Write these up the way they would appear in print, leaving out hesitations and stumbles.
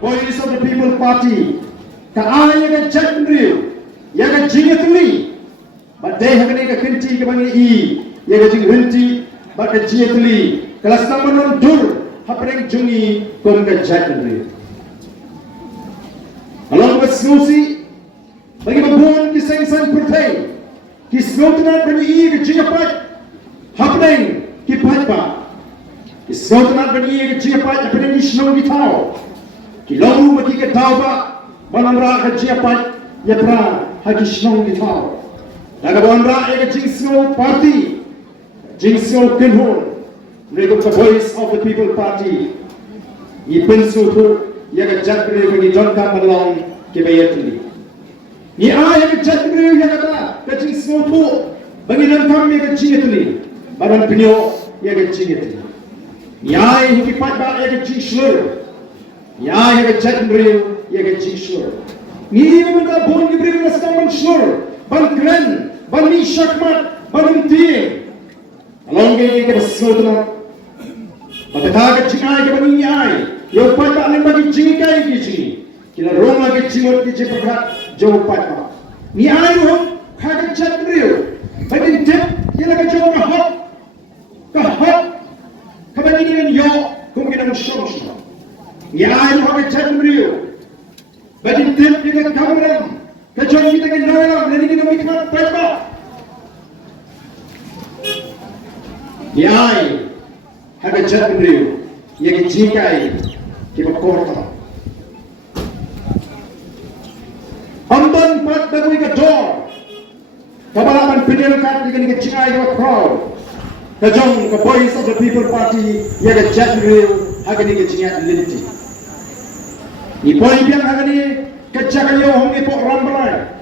voice of the People Party, Kaaya Jandriu, Yaga Jingatli, but they have a Kinti Gamani, Yaga Jinganti, but a Jiatli, Kalastaman Dur, happening Jungi, Konga Jandriu. Along with Snoozy, Bagabon, the same son Purtay, he's not not when he is Jigapat, happening, Kipatpa. He's not not when he is Jigapat, happening in Nonghikai. Kilawu mati ke tauba, banamra ke Jigapat, Yapra, Hagish Nonghikai. Dagabonra ega Jingsno Party, Jingsno Kinhon, Regum the voice of the People Party. Yipensu to Yaga Jatri when he don't come along, Kibayatli. Ni ayaga Jatri Yagata, the Jingsno to, but he don't come Yaga Jigatli, Baran Pino, Yaga Jigatli. Ni ay Hikipatba Yaga Jingshur. Ya yaga Jatri Yaga Jingshur. Ni even the bone you bring us common sure. Ban Gren, Ban Ni Shakmat, Ban Ti. Along the Sotana. But the target Chikai Bani Ai, your Pata and Bani Jinkai Gichi, Kila Roma Gichimot Gichipat, Joe Pata. Ni I hope Haga Jatri, but in tip, Yelaka Joe Hop, Kahop, Kabani and Yo, Kungan Shosha. Ni I have a Jatri, but in tip, you can cover them. The John Meeting in Noel, letting you make my paper. The eye have a Jatri, Yagikai, give a quarter. Undone but the week at door. Kabaram and Pinel Cat, you're going to get Chikai of a crowd. The John, the voice of the People Party, Yaga Jatri, Hagani Gichinat Linty. The point young Hagani. Kacakayo hongi po rambalay.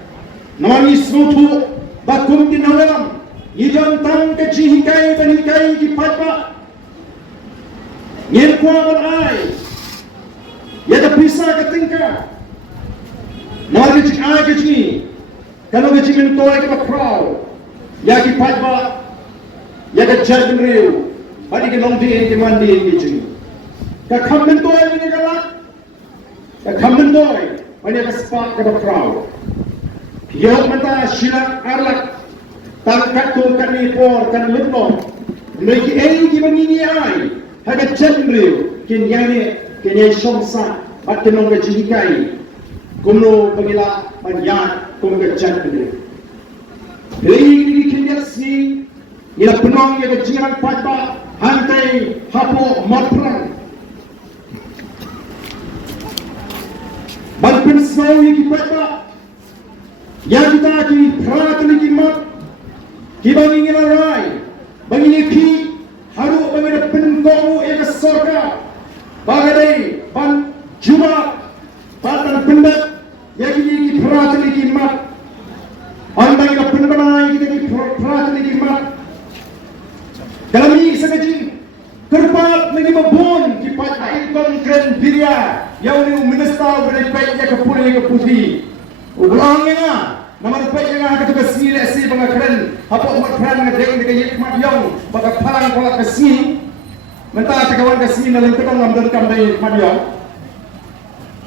Nawani snutu bakum dinawalam. Yidon tam kachihikai banikai kipatpa. Yen kuaman ay. Yada pisa katingka. Nawani chik ay kachini. Kano kachik mintoy ka crowd. Yaki patpa. Yada jadin riu. Pati ka long diin ki mandi in kachini. Kakam mintoy minigalak. Kakam mintoy. When you have a spark of a crowd, Yomata, Shila, Arlak, Tankato, Kanipor, Kanlipno, make any given in the eye, have a chandru, Kenyane, Kenya Shomsa, but the Nonghikai, Kuno, Bagila, Banyan, Kunga Chandru. Lady Kenya see, in a Penong, you have a Jiran Papa, Hante, Hapo, Motran. Balpin snow ki pata, yagita ki pratli ki mat, ki bangi na rai, bangi ki haru bangi na pinko eka sorka, bagay ban juba, patan pindat, yagiti ki pratli ki mat, andang na pinbanay ki pratli ki mat, kalami sa kajin, kerpat lagi babon ki pata ikon kren birya. Yang ni minister berdebat ya kepulih ke putih. Ulangnya na, nama debat yang nak kita sini lesi bangakran. Apa umat perang ngedeng dengan Ïong Ïong, baga perang kolak ke sini. Mentah kawan ke sini dalam kita ngambil kam dari Ïong Ïong.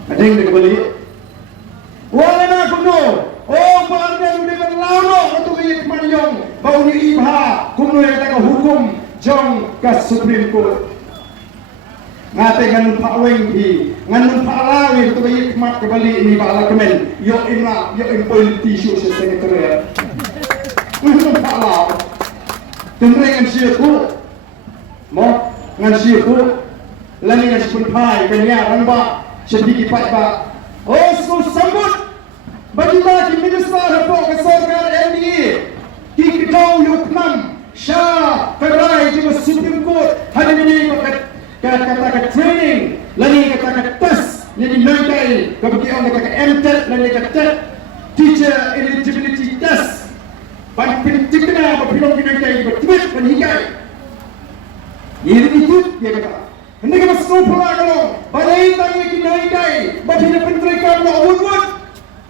Ngedeng dengan balik. Wala na kuno. Oh, parang dengan lawan untuk Ïong Ïong. Bau ni ibha, kuno yang tak hukum jong ke Supreme Court. Ngate nganun paweng di nganun palawi to bayi mat kembali ini bala kemen yo imla yo impoil tisu sekretariat nganun palaw tendrengan siku mo ngan siku lani ngan sipun pai kenya ramba sedikit pat ba oh so sambut bagi lagi minister hapo ke sarkar MDA ki kitau yo knam sha karai di Supreme Court hari ini kata training, lagi kata test, jadi Nonghikai, kemudian kata MTET, lagi kata teacher eligibility test. Baik Pyntreikam apa film Nonghikai, betul Nonghikai. Ini itu dia kata. Hendak kita sekolah kalau, balai tanya kita Nonghikai, baca Pyntreikam nak urut,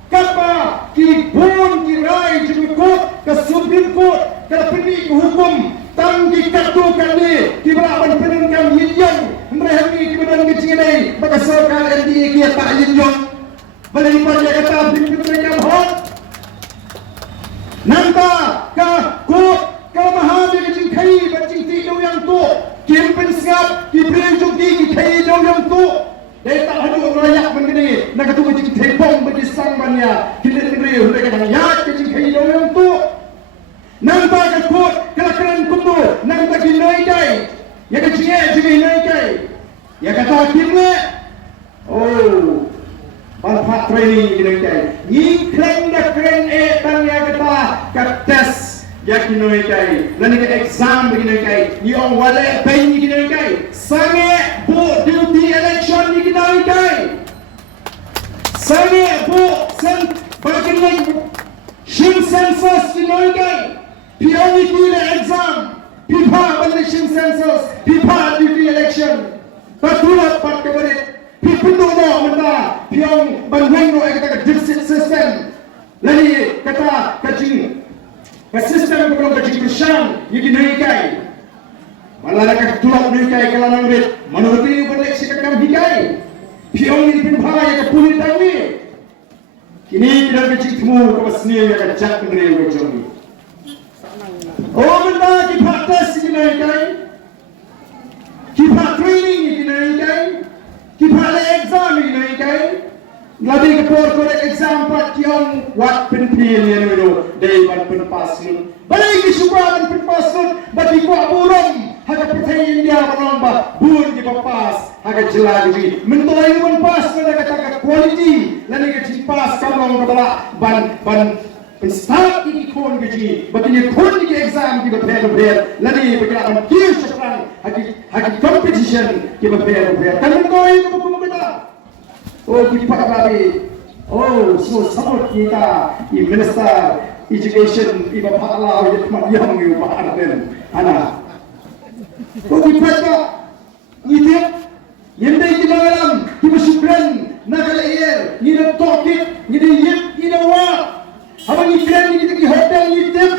kapa kibun kirai jengkut ke Supreme Court, ke penik hukum. Tanggi kartu kali, kibra ban Pyntreikam Ïong, mereka ni kibra dengan ini maka serkal NDA kia tak Ïong balipan dia kata Pyntreikam hot nanta ka kut ka mahami ka jing khai ba jing ti Dewïong tu kim pen sngap ki prem jong ki khai Dewïong tu dai tak hadu rayak man gini nak tu jing thepong bagi sang mania kinet ngre hu ka ya ka jing khai Dewïong tu nanta ka kut kelakaran kumbu nanta ki Nonghikai ya ka jing Nonghikai ya kata kimle oh Balpat training Nonghikai ni kren da kren tan ya kata ka test ya Nonghikai dan ke exam Nonghikai ni on wale pen ni Nonghikai sange bo duty election ni Nonghikai sange bo sen bagian ni shin census ni Nonghikai pioni ki exam pipa election census pipa duty election patulat pat keberit Pipuno menda piang banheng no kata district system lagi kata kajing ka system ko kajing Ïingbishar yiki Nonghikai malala ka tulak Nonghikai kala nangret manuti ko leksi ka Nonghikai piang ni pinbha ya ka puli tawi kini kita kajing temu ko sni ya ka jak ngre ko jongi oh menda ki practice yiki Nonghikai ki training yiki Nonghikai Kita exam ni Nonghikai, labi kepor korek exam pat Ïong wat penpil ni no, day ban penpasun. Balai kisuka ban penpasun, bagi kuat burung, haga pertai India banong ba, bun di papas, haga jelagi. Mentolai ban pas, mereka kata quality, lani ke pas kamong kabala ban start ini kon gaji, bagi kon di exam di berper, lani bagi akan kir syukran, hagi competition di berper. Kamu kau itu buku kita. Oh kita lagi. Oh so support kita, i minister education, i bapak Allah, i mak Ïong, i bapak Ardent, anak. Oh kita itu yang dah kita dalam, kita syukran, nak air, ni dah tokit, ni dah yip, ni dah wak. Abang ni keren ni kita pergi hotel ni tip.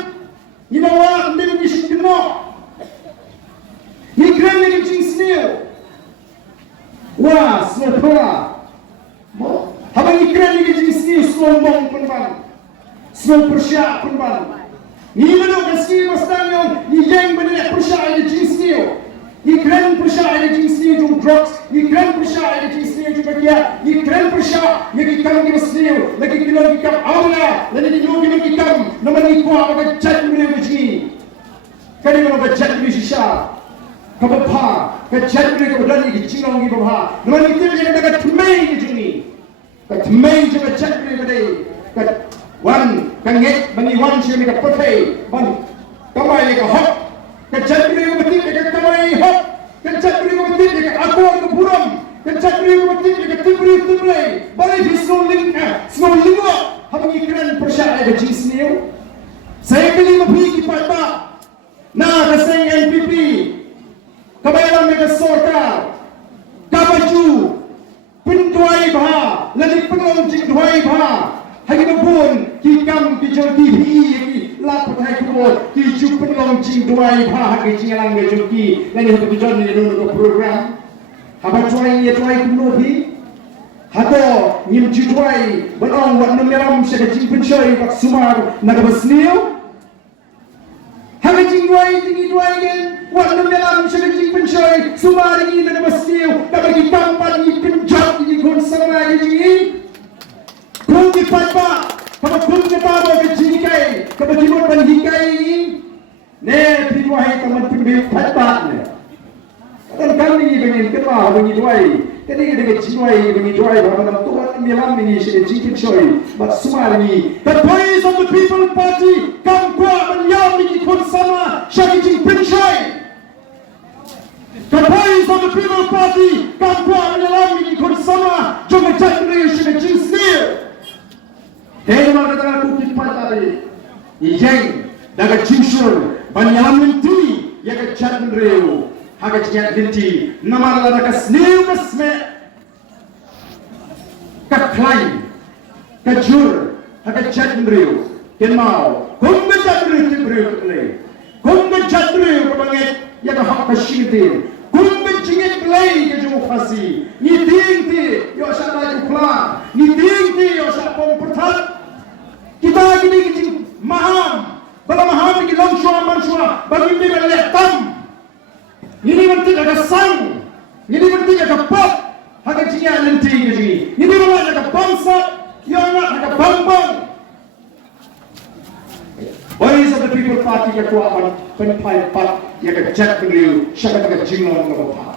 Ni bawa ambil ni syukno. Ni keren ni kencing snail. Wah, snail pula. Abang ni keren ni kencing snail slombong pun bang. Slow persyak pun bang. Ni mana kasih mastang yang ni yang benar persyak ni kencing snail. Ni keren persyak ni kencing snail jom drugs. Ni keren persyak ni kencing snail jom bagia. Ni keren persyak ni kita kita snail. Lagi kita kita awla. Lagi kita kita nama ni kuah pada cat mereka begini. Kali mana pada cat Ïingbishar. Kabapa. Pada cat mereka berani kecilong ni bapa. Nama ni kita yang kita kemai begini. Kemai juga cat mereka deh. Wan kanget bani wan sih mereka pakai. Ban kamai mereka hok. Cat mereka betul mereka kamai hok. Cat mereka betul mereka akor ke buram. Cat mereka betul mereka tibri. Balai di snowling snowling. Habang ikran persyak ada jenis ni. Saya beli lebih kipat tak. Nah, kasih NPP. Kabayaran mereka sorkar. Kabaju. Penduai bah. Lagi penong jik duai bah. Hari kebun. Kikam kijang TV. Laput hai kubur. Kiju penong jik duai bah. Hari jingalang gajuki. Lagi hatu kujan ni dulu program. Habang cuai ni cuai kunobi. Hato nyim jituai banong wat meram syada jing pencoi pak sumar naga basniu haga jing duai tinggi duai gen wat meram syada jing pencoi sumar ini naga basniu tak bagi tampan ni penjat ni kon sama ni kun di patba kaba kun ke babo ke Nonghikai kaba timur Nonghikai ni ne piduai taman pimbe patba ne kan kami bengin keba bengi duai Kali kita jiwai bagi jiwai bahawa Tuhan milam ini sudah jingkit coy. But semua ini, the praise of the people party come kuat menyam ini pun sama syari jingkit coy. The praise of the people party come kuat menyam ini pun sama jumlah jangkit sudah jingkit. Hei mana kata aku kipat tadi, Ïong daga jingshur menyam ini ya kejadian real. Haga jingkat binti nama lada kasniu kasme kaklain kajur haga jadriu kenmau kumbe jadriu tibriu kumbe jadriu kebanget ya ka hak kashitin kumbe jingit play ke ju demokrasi. Ni tingti yo sa dai ukla. Ni tingti yo sa pom pertat. Kita gini kecil maham. Bala maham ni langsung mansua. Bagi ni letam. Ini berarti ada sang. Ini berarti ada pop. Haga cia lenti ni. Ini berarti ada bangsa. Yang ada bambang. Boys of the People Party yang kuat pen pai pat yang kecak beliau. Siapa yang jingong ngapa.